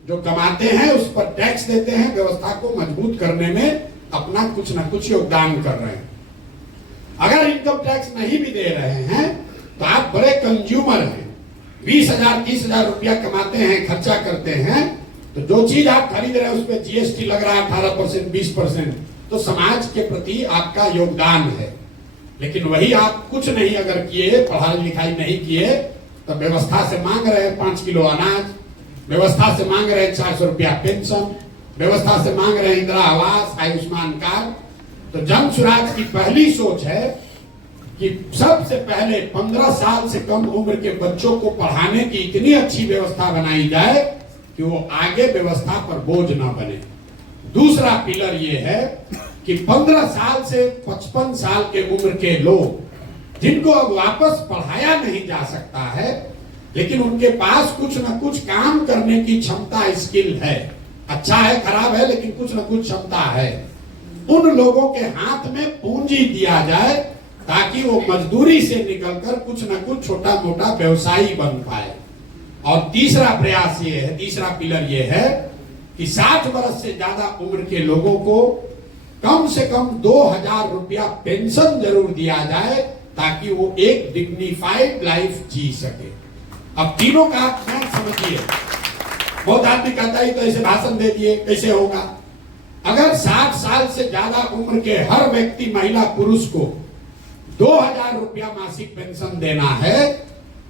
जो कमाते हैं उस पर टैक्स देते हैं, व्यवस्था को मजबूत करने में अपना कुछ न कुछ योगदान कर रहे हैं। अगर इनकम टैक्स नहीं भी दे रहे हैं तो आप बड़े कंज्यूमर हैं, 20,000 30,000 रुपया कमाते हैं, खर्चा करते हैं, तो जो चीज आप खरीद रहे हैं उस पर जीएसटी लग रहा है 18%, 20%, तो समाज के प्रति आपका योगदान है। लेकिन वही आप कुछ नहीं अगर किए, पढ़ाई लिखाई नहीं किए, तो व्यवस्था से मांग रहे हैं 5 किलो अनाज, व्यवस्था से मांग रहे हैं 400 रुपया पेंशन, व्यवस्था से मांग रहे हैं इंदिरा आवास, आयुष्मान कार्ड। तो जन सुराज की पहली सोच है कि सबसे पहले 15 साल से कम उम्र के बच्चों को पढ़ाने की इतनी अच्छी व्यवस्था बनाई जाए कि वो आगे व्यवस्था पर बोझ ना बने। दूसरा पिलर ये है कि 15 साल से 55 साल के उम्र के लोग जिनको अब वापस पढ़ाया नहीं जा सकता है, लेकिन उनके पास कुछ न कुछ काम करने की क्षमता, स्किल है, अच्छा है खराब है लेकिन कुछ न कुछ क्षमता है, उन लोगों के हाथ में पूंजी दिया जाए ताकि वो मजदूरी से निकलकर कुछ न कुछ छोटा मोटा व्यवसायी बन पाए। और तीसरा प्रयास ये है, तीसरा पिलर ये है कि 60 वर्ष से ज्यादा उम्र के लोगों को कम से कम 2,000 रुपया पेंशन जरूर दिया जाए ताकि वो एक डिग्निफाइड लाइफ जी सके। अब तीनों का आप समझिए। बहुत आदमी कहता है तो ऐसे भाषण दे दिए, कैसे होगा? अगर 60 साल से ज्यादा उम्र के हर व्यक्ति, महिला पुरुष को 2,000 रुपया मासिक पेंशन देना है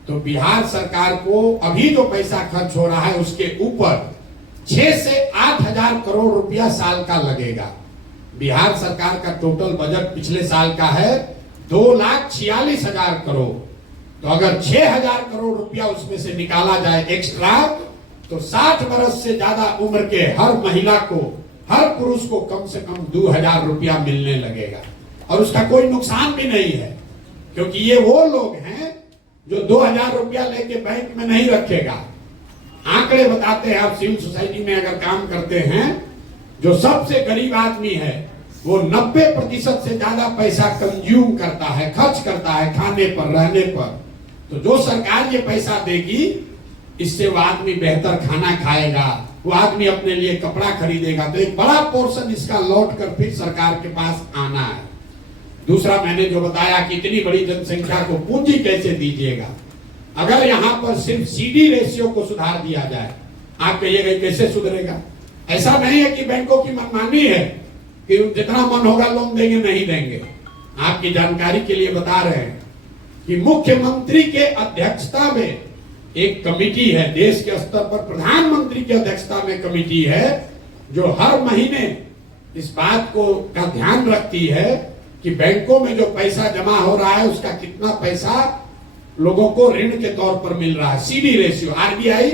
तो बिहार सरकार को अभी जो पैसा खर्च हो रहा है उसके ऊपर 6 से 8,000 करोड़ रुपया साल का लगेगा। बिहार सरकार का टोटल बजट पिछले साल का है 2,46,000 करोड़। तो अगर 6,000 करोड़ रुपया उसमें से निकाला जाए एक्स्ट्रा, तो 60 वर्ष से ज्यादा उम्र के हर महिला को, हर पुरुष को कम से कम 2,000 रुपया मिलने लगेगा। और उसका कोई नुकसान भी नहीं है, क्योंकि ये वो लोग हैं जो 2,000 रुपया लेके बैंक में नहीं रखेगा। आंकड़े बताते हैं, आप सिविल सोसाइटी में अगर काम करते हैं, जो सबसे गरीब आदमी है वो 90% से ज्यादा पैसा कंज्यूम करता है, खर्च करता है खाने पर, रहने पर। तो जो सरकार ये पैसा देगी, इससे वो आदमी बेहतर खाना खाएगा, वो आदमी अपने लिए कपड़ा खरीदेगा, तो एक बड़ा पोर्शन इसका लौट कर फिर सरकार के पास आना है। दूसरा, मैंने जो बताया कि इतनी बड़ी जनसंख्या को पूंजी कैसे दीजिएगा? अगर यहां पर सिर्फ सीडी रेशियो को सुधार दिया जाए, आप कहिएगा कैसे सुधरेगा? ऐसा नहीं है कि बैंकों की मनमानी है कि जितना मन होगा लोन देंगे, नहीं देंगे। आपकी जानकारी के लिए बता रहे हैं कि मुख्यमंत्री के अध्यक्षता में एक कमेटी है, देश के स्तर पर प्रधानमंत्री की अध्यक्षता में कमेटी है, जो हर महीने इस बात को का ध्यान रखती है कि बैंकों में जो पैसा जमा हो रहा है उसका कितना पैसा लोगों को ऋण के तौर पर मिल रहा है। सीडी रेशियो, आरबीआई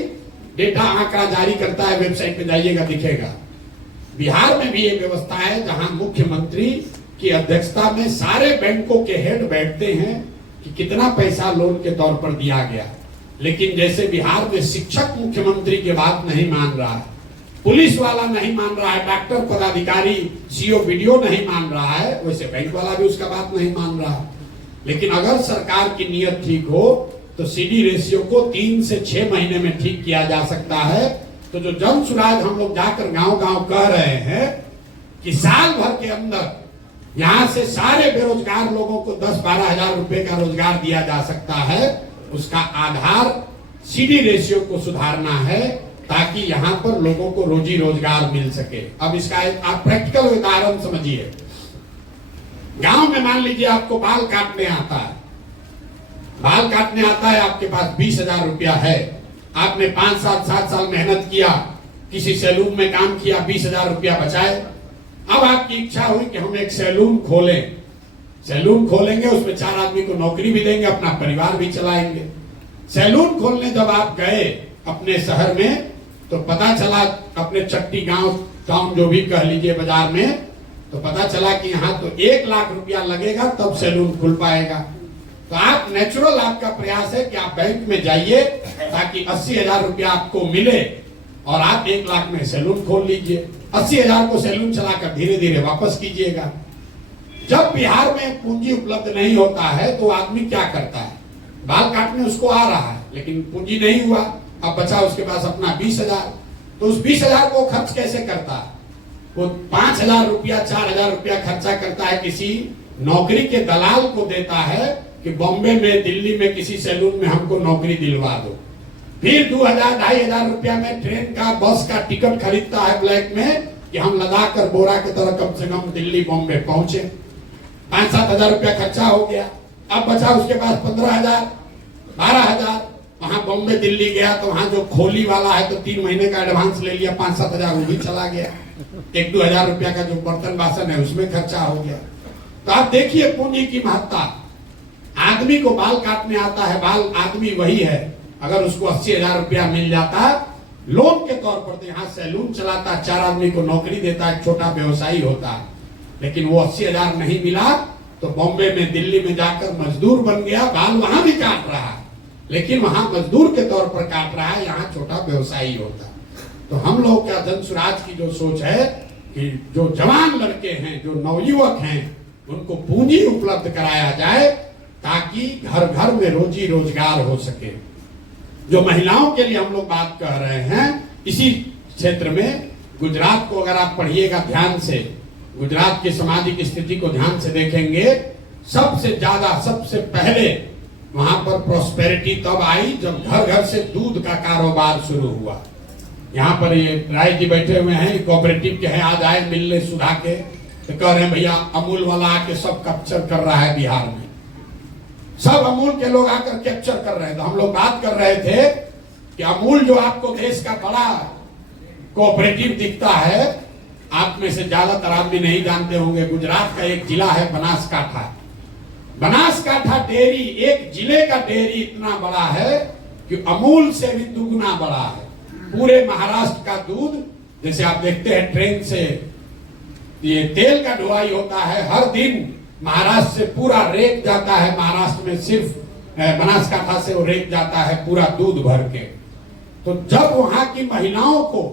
डेटा आंकड़ा जारी करता है, वेबसाइट पे जाइएगा दिखेगा। बिहार में भी ये व्यवस्था है जहां मुख्यमंत्री की अध्यक्षता में सारे बैंकों के हेड बैठते हैं कि कितना पैसा लोन के तौर पर दिया गया। लेकिन जैसे बिहार में शिक्षक मुख्यमंत्री की बात नहीं मान रहा है, पुलिस वाला नहीं मान रहा है, डॉक्टर पदाधिकारी सीओ वीडियो नहीं मान रहा है, वैसे बैंक वाला भी उसका बात नहीं मान रहा है। लेकिन अगर सरकार की नीयत ठीक हो तो सीडी रेशियो को 3 से 6 महीने में ठीक किया जा सकता है। तो जो जन सुराज हम लोग जाकर गांव गांव कह रहे हैं कि साल भर के अंदर यहाँ से सारे बेरोजगार लोगों को 10-12 हजार रुपए का रोजगार दिया जा सकता है। उसका आधार सीडी रेशियो को सुधारना है ताकि यहाँ पर लोगों को रोजी रोजगार मिल सके। अब इसका एक आप प्रैक्टिकल उदाहरण समझिए। गांव में मान लीजिए आपको बाल काटने आता है, बाल काटने आता है, आपके पास 20,000 रुपया है, आपने 5-7 साल मेहनत किया, किसी सैलून में काम किया, 20,000 रुपया बचाए। अब आपकी इच्छा हुई कि हम एक सैलून खोलें, सैलून खोलेंगे, उसमें 4 आदमी को नौकरी भी देंगे, अपना परिवार भी चलाएंगे। सैलून खोलने जब आप गए अपने शहर में तो पता चला, अपने चट्टी गांव टाउन जो भी कह लीजिए बाजार में, तो पता चला कि यहाँ तो 1 लाख रुपया लगेगा तब सैलून खुल पाएगा। तो आप नेचुरल आपका प्रयास है कि आप बैंक में जाइए ताकि 80,000 रुपया आपको मिले और आप 1 लाख में सैलून खोल लीजिए। 80,000 को सैलून चलाकर धीरे धीरे वापस कीजिएगा। जब बिहार में पूंजी उपलब्ध नहीं होता है तो आदमी क्या करता है, बाल काटने उसको आ रहा है लेकिन पूंजी नहीं हुआ, अब बचा उसके पास अपना 20,000, तो उस 20,000 को खर्च कैसे करता है? वो 5,000 रुपया 4,000 रुपया खर्चा करता है, किसी नौकरी के दलाल को देता है कि बॉम्बे में दिल्ली में किसी सैलून में हमको नौकरी दिलवा दो। फिर 2,000-2,500 रुपया में ट्रेन का बस का टिकट खरीदता है ब्लैक में कि हम लगा कर बोरा की तरह कम से कम दिल्ली बॉम्बे पहुंचे। 5-7 हजार रुपया खर्चा हो गया। अब बचा उसके पास 15,000, 12,000। वहां बॉम्बे दिल्ली गया तो वहां जो खोली वाला है तो 3 महीने का एडवांस ले लिया, 5-7 हजार वो भी चला गया। 1-2 हजार रुपया का जो बर्तन बासन है उसमें खर्चा हो गया। तो आप देखिए पूंजी की महत्ता। आदमी को बाल काटने आता है, बाल आदमी वही है, अगर उसको 80,000 रुपया मिल जाता लोन के तौर पर तो यहाँ सैलून चलाता, 4 आदमी को नौकरी देता, एक छोटा व्यवसायी होता। लेकिन वो 80,000 नहीं मिला तो बॉम्बे में दिल्ली में जाकर मजदूर बन गया, बाल वहां भी काट रहा है लेकिन वहां मजदूर के तौर पर काट रहा है, यहाँ छोटा व्यवसायी होता। तो हम लोग का जन स्वराज की जो सोच है कि जो जवान लड़के हैं, जो नवयुवक हैं, उनको पूंजी उपलब्ध कराया जाए ताकि घर घर में रोजी रोजगार हो सके। जो महिलाओं के लिए हम लोग बात कर रहे हैं, इसी क्षेत्र में गुजरात को अगर आप पढ़िएगा ध्यान से, गुजरात की सामाजिक स्थिति को ध्यान से देखेंगे, सबसे ज्यादा सबसे पहले वहां पर प्रोस्पेरिटी तब आई जब घर घर से दूध का कारोबार शुरू हुआ। यहाँ पर ये राय जी बैठे हुए हैं, कोऑपरेटिव के हैं, आज आए मिलने सुधा के, तो कह रहे हैं भैया अमूल वाला आके सब कैप्चर कर रहा है बिहार में, सब अमूल के लोग आकर कैप्चर कर रहे हैं। तो हम लोग बात कर रहे थे कि अमूल जो आपको देश का बड़ा कोऑपरेटिव दिखता है, आप में से ज्यादातर आदमी नहीं जानते होंगे, गुजरात का एक जिला है बनासकाठा। बनासकाठा डेयरी, एक जिले का डेयरी इतना बड़ा है कि अमूल से भी दुगना बड़ा है। पूरे महाराष्ट्र का दूध, जैसे आप देखते हैं ट्रेन से ये तेल का ढुलाई होता है, हर दिन महाराष्ट्र से पूरा रेत जाता है, महाराष्ट्र में सिर्फ बनासकाठा से वो रेत जाता है पूरा दूध भर के। तो जब वहां की महिलाओं को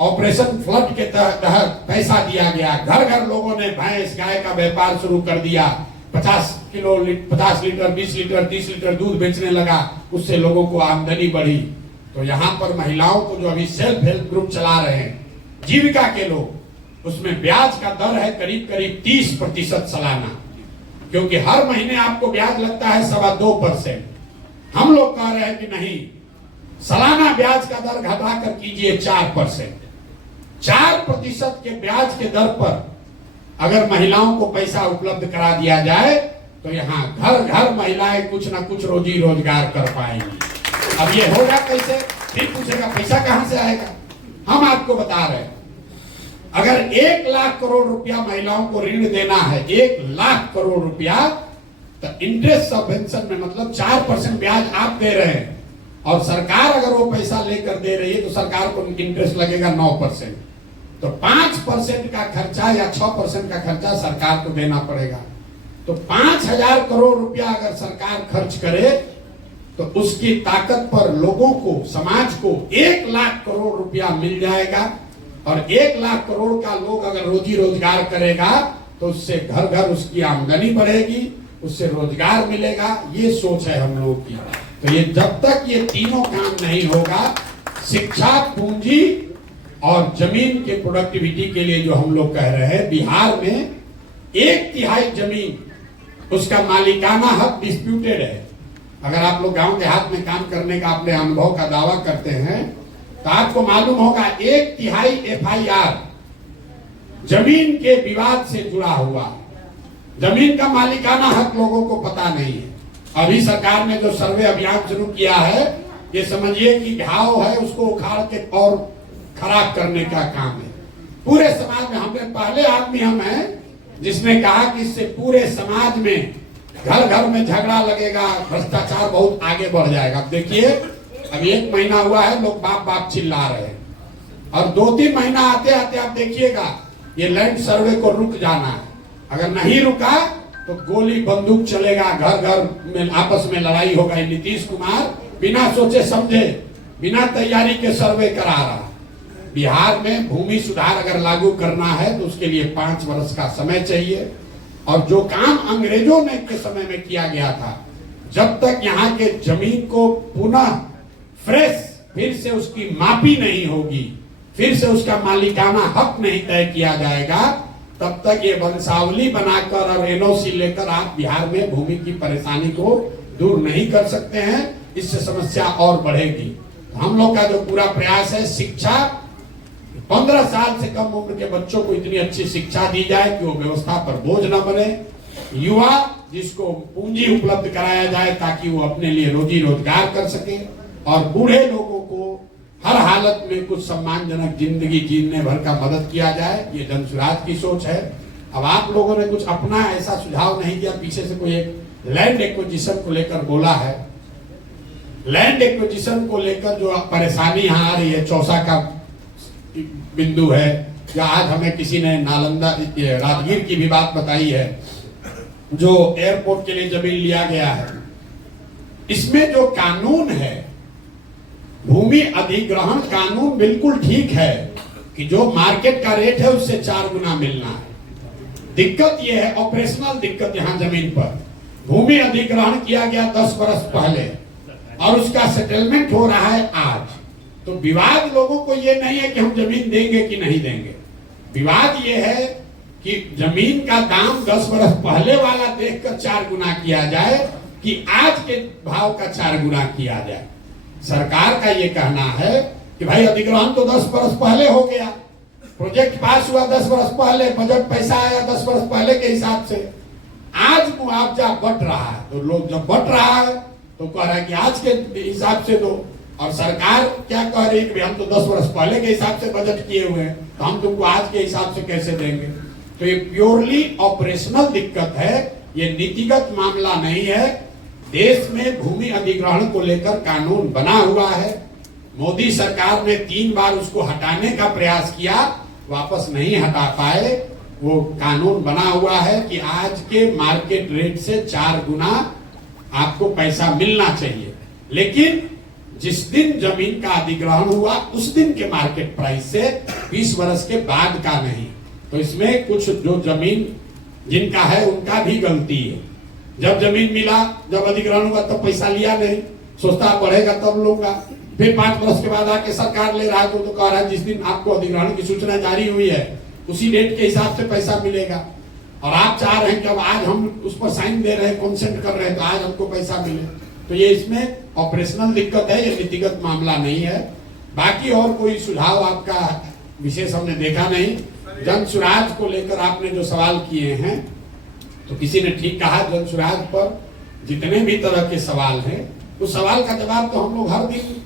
ऑपरेशन फ्लड के तहत पैसा दिया गया, घर घर लोगों ने भैंस गाय का व्यापार शुरू कर दिया, 50 लीटर 20 लीटर 30 लीटर दूध बेचने लगा, उससे लोगों को आमदनी बढ़ी। तो यहाँ पर महिलाओं को जो अभी सेल्फ हेल्प ग्रुप चला रहे हैं, जीविका के लोग, उसमें ब्याज का दर है करीब करीब 30% सालाना, क्योंकि हर महीने आपको ब्याज लगता है 2.25%। हम लोग कह रहे हैं कि नहीं, सालाना ब्याज का दर घटाकर कीजिए 4%। 4% के ब्याज के दर पर अगर महिलाओं को पैसा उपलब्ध करा दिया जाए तो यहाँ घर घर महिलाएं कुछ ना कुछ रोजी रोजगार कर पाएंगी। अब ये होगा कैसे? फिर पूछेगा पैसा कहां से आएगा? हम आपको बता रहे हैं, अगर 1 लाख करोड़ रुपया महिलाओं को ऋण देना है, 1 लाख करोड़ रुपया, तो इंटरेस्ट सबवेंशन में मतलब 4% ब्याज आप दे रहे हैं और सरकार अगर वो पैसा लेकर दे रही है तो सरकार को इंटरेस्ट लगेगा 9%। तो 5% का खर्चा या 6% का खर्चा सरकार को देना पड़ेगा। तो 5,000 करोड़ रुपया अगर सरकार खर्च करे तो उसकी ताकत पर लोगों को, समाज को 1 लाख करोड़ रुपया मिल जाएगा। और 1 लाख करोड़ का लोग अगर रोजी रोजगार करेगा तो उससे घर घर उसकी आमदनी बढ़ेगी, उससे रोजगार मिलेगा। ये सोच है हम लोगों की। तो ये जब तक ये तीनों काम नहीं होगा, शिक्षा, पूंजी और जमीन के प्रोडक्टिविटी के लिए जो हम लोग कह रहे हैं, बिहार में 1/3 जमीन उसका मालिकाना हक डिस्प्यूटेड है। अगर आप लोग गांव देहात में काम करने का अपने अनुभव का दावा करते हैं तो आपको मालूम होगा 1/3 FIR जमीन के विवाद से जुड़ा हुआ। जमीन का मालिकाना हक लोगों को पता नहीं है। अभी सरकार ने जो सर्वे अभियान शुरू किया है, ये समझिए कि घाव है उसको उखाड़ के और खराब करने का काम है। पूरे समाज में हमने पहले आदमी हम हैं जिसने कहा कि इससे पूरे समाज में घर घर में झगड़ा लगेगा, भ्रष्टाचार बहुत आगे बढ़ जाएगा। अब देखिए अभी 1 महीना हुआ है, लोग बाप बाप चिल्ला रहे हैं, और 2-3 महीना आते आते आप देखिएगा ये लैंड सर्वे को रुक जाना है। अगर नहीं रुका तो गोली बंदूक चलेगा, घर घर में आपस में लड़ाई होगा। नीतीश कुमार बिना सोचे समझे, बिना तैयारी के सर्वे करा रहा। बिहार में भूमि सुधार अगर लागू करना है तो उसके लिए 5 वर्ष का समय चाहिए, और जो काम अंग्रेजों ने के समय में किया गया था, जब तक यहाँ के जमीन को पुनः फ्रेश फिर से उसकी मापी नहीं होगी, फिर से उसका मालिकाना हक नहीं तय किया जाएगा, तब तक ये वंशावली बनाकर और NOC लेकर आप बिहार में भूमि की परेशानी को दूर नहीं कर सकते हैं। इससे समस्या और बढ़ेगी। हम लोग का जो पूरा प्रयास है, शिक्षा 15 साल से कम उम्र के बच्चों को इतनी अच्छी शिक्षा दी जाए कि वो व्यवस्था पर बोझ न बने। युवा जिसको पूंजी उपलब्ध कराया जाए ताकि वो अपने लिए रोजी रोजगार कर सके, और बूढ़े लोगों को हर हालत में कुछ सम्मानजनक जिंदगी जीने भर का मदद किया जाए। ये जन सुराज की सोच है। अब आप लोगों ने कुछ अपना ऐसा सुझाव नहीं दिया। पीछे से कोई एक लैंड एक्विजिशन को लेकर बोला है। लैंड एक्विजिशन को लेकर जो परेशानी यहाँ आ रही है, चौसा का बिंदु है, या आज हमें किसी ने नालंदा राजगीर की भी बात बताई है, जो एयरपोर्ट के लिए जमीन लिया गया है। इसमें जो कानून है, भूमि अधिग्रहण कानून बिल्कुल ठीक है कि जो मार्केट का रेट है उससे 4 गुना मिलना है। दिक्कत यह है, ऑपरेशनल दिक्कत, यहाँ जमीन पर भूमि अधिग्रहण किया गया 10 वर्ष पहले और उसका सेटलमेंट हो रहा है आज। तो विवाद लोगों को ये नहीं है कि हम जमीन देंगे कि नहीं देंगे। विवाद ये है कि जमीन का दाम 10 वर्ष पहले वाला देखकर 4 गुना किया जाए कि आज के भाव का 4 गुना किया जाए। सरकार का ये कहना है कि भाई अधिग्रहण तो 10 वर्ष पहले हो गया, प्रोजेक्ट पास हुआ 10 वर्ष पहले, बजट पैसा आया 10 वर्ष पहले के हिसाब से, आज मुआवजा बट रहा है। तो लोग जब बट रहा है तो कह रहा है कि आज के हिसाब से दो, और सरकार क्या कह रही है कि हम तो 10 वर्ष पहले के हिसाब से बजट किए हुए हैं, तो हम तुमको आज के हिसाब से कैसे देंगे। तो ये प्योरली ऑपरेशनल दिक्कत है, ये नीतिगत मामला नहीं है। देश में भूमि अधिग्रहण को लेकर कानून बना हुआ है। मोदी सरकार ने 3 बार उसको हटाने का प्रयास किया, वापस नहीं हटा पाए। वो कानून बना हुआ है कि आज के मार्केट रेट से 4 गुना आपको पैसा मिलना चाहिए, लेकिन जिस दिन जमीन का अधिग्रहण हुआ उस दिन के मार्केट प्राइस से, 20 वर्ष के बाद का नहीं। तो इसमें कुछ जो जमीन जिनका है उनका भी गलती है। जब जमीन मिला, जब अधिग्रहण हुआ तब पैसा लिया नहीं, सोचता बढ़ेगा तब लूंगा। फिर 5 वर्ष के बाद आके सरकार ले रहा है तो कह रहा है जिस दिन आपको अधिग्रहण की सूचना जारी हुई है उसी डेट के हिसाब से पैसा मिलेगा। और आप चाह रहे हैं कि अब आज हम उस पर साइन दे रहे हैं, कंसेंट कर रहे हैं, तो आज हमको पैसा मिले। तो ये इसमें ऑपरेशनल दिक्कत है, ये नीतिगत मामला नहीं है। बाकी और कोई सुझाव आपका विशेष हमने देखा नहीं। जन सुराज को लेकर आपने जो सवाल किए हैं, तो किसी ने ठीक कहा, जन सुराज पर जितने भी तरह के सवाल हैं उस सवाल का जवाब तो हम लोग हर दिन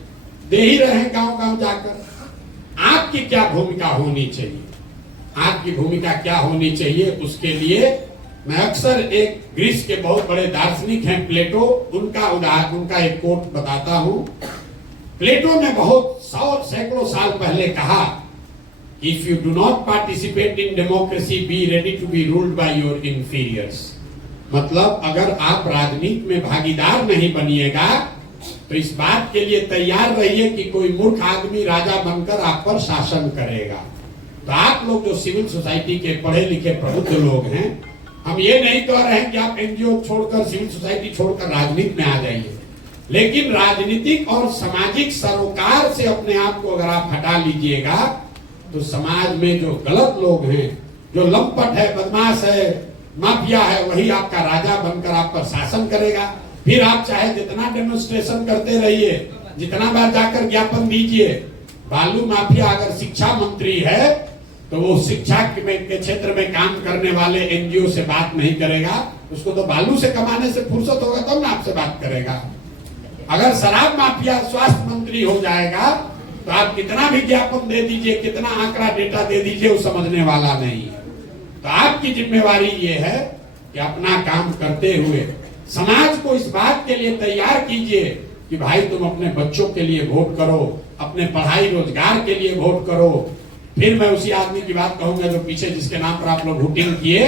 दे ही रहे हैं गांव गांव जाकर। आपकी क्या भूमिका होनी चाहिए, आपकी भूमिका क्या होनी चाहिए, उसके लिए मैं अक्सर एक ग्रीस के बहुत बड़े दार्शनिक हैं प्लेटो, उनका एक कोट बताता हूं। प्लेटो ने बहुत सैकड़ों साल पहले कहा, if you do not participate in democracy be ready to be ruled by your inferiors. मतलब अगर आप राजनीति में भागीदार नहीं बनिएगा तो इस बात के लिए तैयार रहिए कि कोई मूर्ख आदमी राजा बनकर आप पर शासन करेगा। तो आप लोग जो सिविल सोसाइटी के पढ़े लिखे प्रबुद्ध लोग हैं, हम ये नहीं कह रहे हैं कि आप एनजीओ छोड़कर, सिविल सोसाइटी छोड़कर राजनीति में आ जाइए, लेकिन राजनीतिक और सामाजिक सरोकार से अपने आप को अगर आप हटा लीजिएगा तो समाज में जो गलत लोग हैं, जो लंपट है, बदमाश है, माफिया है वही आपका राजा बनकर आप पर शासन करेगा। फिर आप चाहे जितना डेमोन्स्ट्रेशन करते रहिए, जितना बार जाकर ज्ञापन दीजिए, बालू माफिया अगर शिक्षा मंत्री है तो वो शिक्षा के क्षेत्र में काम करने वाले एनजीओ से बात नहीं करेगा। उसको तो बालू से कमाने से फुर्सत होगा तब ना आपसे बात करेगा। अगर शराब माफिया स्वास्थ्य मंत्री हो जाएगा तो आप कितना भी ज्ञापन दे दीजिए, कितना आंकड़ा डेटा दे दीजिए, वो समझने वाला नहीं है। तो आपकी जिम्मेवारी ये है कि अपना काम करते हुए समाज को इस बात के लिए तैयार कीजिए कि भाई तुम अपने बच्चों के लिए वोट करो, अपने पढ़ाई रोजगार के लिए वोट करो। फिर मैं उसी आदमी की बात कहूंगा जो पीछे जिसके नाम पर आप लोग वोटिंग किए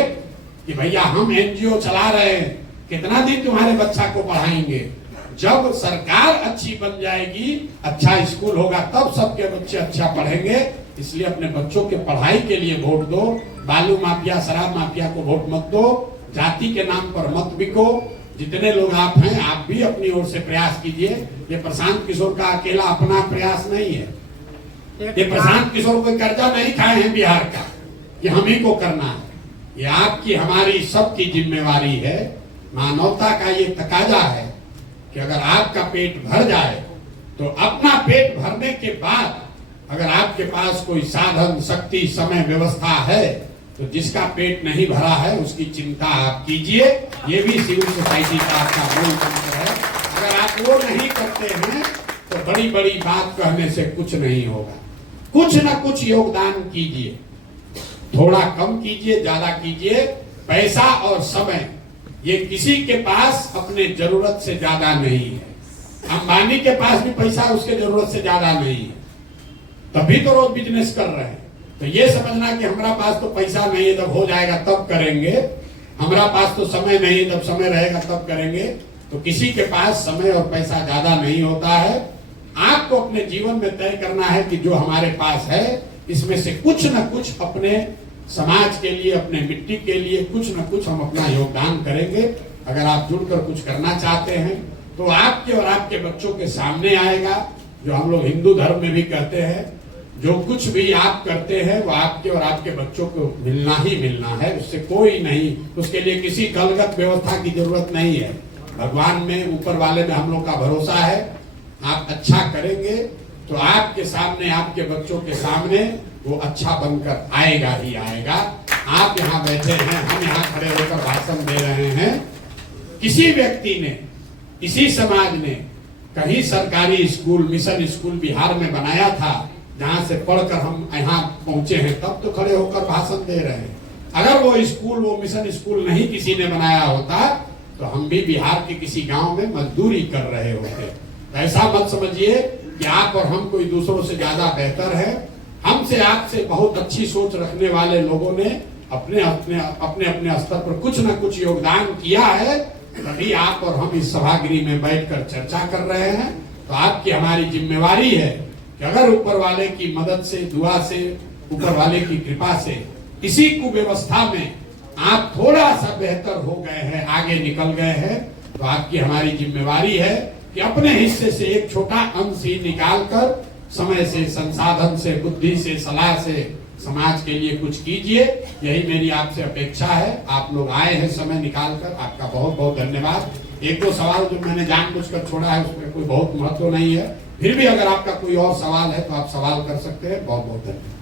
कि भैया हम एनजीओ चला रहे हैं, कितना दिन तुम्हारे बच्चा को पढ़ाएंगे। जब सरकार अच्छी बन जाएगी, अच्छा स्कूल होगा, तब सबके बच्चे अच्छा पढ़ेंगे। इसलिए अपने बच्चों के पढ़ाई के लिए वोट दो। बालू माफिया, शराब माफिया को वोट मत दो। जाति के नाम पर मत बिको। जितने लोग आप हैं, आप भी अपनी ओर से प्रयास कीजिए। ये प्रशांत किशोर का अकेला अपना प्रयास नहीं है। ये प्रशांत किशोर कोई कर्जा नहीं खाए हैं बिहार का कि हम ही को करना है। ये आपकी हमारी सबकी जिम्मेवारी है। मानवता का ये तकाजा है कि अगर आपका पेट भर जाए तो अपना पेट भरने के बाद अगर आपके पास कोई साधन, शक्ति, समय, व्यवस्था है तो जिसका पेट नहीं भरा है उसकी चिंता आप कीजिए। ये भी सिविल सोसाइटी का आपका मूल मंत्र है। अगर आप वो नहीं करते हैं तो बड़ी बड़ी बात कहने से कुछ नहीं होगा। कुछ ना कुछ योगदान कीजिए, थोड़ा कम कीजिए, ज्यादा कीजिए। पैसा और समय ये किसी के पास अपने जरूरत से ज्यादा नहीं है। अंबानी के पास भी पैसा उसके जरूरत से ज्यादा नहीं है, तभी तो रोज बिजनेस कर रहे हैं। तो ये समझना कि हमारा पास तो पैसा नहीं है, जब हो जाएगा तब करेंगे, हमारा पास तो समय नहीं है, जब समय रहेगा तब करेंगे, तो किसी के पास समय और पैसा ज्यादा नहीं होता है। आपको अपने जीवन में तय करना है कि जो हमारे पास है इसमें से कुछ न कुछ अपने समाज के लिए, अपने मिट्टी के लिए कुछ न कुछ हम अपना योगदान करेंगे। अगर आप जुड़कर कुछ करना चाहते हैं तो आपके और आपके बच्चों के सामने आएगा। जो हम लोग हिंदू धर्म में भी कहते हैं, जो कुछ भी आप करते हैं वो आपके और आपके बच्चों को मिलना ही मिलना है, उससे कोई नहीं, उसके लिए किसी कलगत व्यवस्था की जरूरत नहीं है। भगवान में, ऊपर वाले में हम लोग का भरोसा है। आप अच्छा करेंगे तो आपके सामने, आपके बच्चों के सामने वो अच्छा बनकर आएगा ही आएगा। आप यहाँ बैठे हैं, हम यहाँ खड़े होकर भाषण दे रहे हैं। किसी व्यक्ति ने, किसी समाज ने कहीं सरकारी स्कूल, मिशन स्कूल बिहार में बनाया था जहां से पढ़कर हम यहाँ पहुंचे हैं, तब तो खड़े होकर भाषण दे रहे हैं। अगर वो स्कूल, वो मिशन स्कूल नहीं किसी ने बनाया होता तो हम भी बिहार के किसी गांव में मजदूरी कर रहे होते। ऐसा मत समझिए कि आप और हम कोई दूसरों से ज्यादा बेहतर है। हमसे, आपसे बहुत अच्छी सोच रखने वाले लोगों ने अपने अपने स्तर पर कुछ न कुछ योगदान किया है, तभी आप और हम इस सभागृह में बैठकर चर्चा कर रहे हैं। तो आपकी हमारी जिम्मेवारी है कि अगर ऊपर वाले की मदद से, दुआ से, ऊपर वाले की कृपा से इसी कुव्यवस्था में आप थोड़ा सा बेहतर हो गए हैं, आगे निकल गए हैं, तो आपकी हमारी जिम्मेवारी है कि अपने हिस्से से एक छोटा अंश ही निकालकर समय से, संसाधन से, बुद्धि से, सलाह से समाज के लिए कुछ कीजिए। यही मेरी आपसे अपेक्षा है। आप लोग आए हैं समय निकालकर, आपका बहुत बहुत धन्यवाद। एक दो सवाल जो मैंने जानबूझकर छोड़ा है उसमें कोई बहुत महत्व नहीं है, फिर भी अगर आपका कोई और सवाल है तो आप सवाल कर सकते हैं। बहुत बहुत धन्यवाद।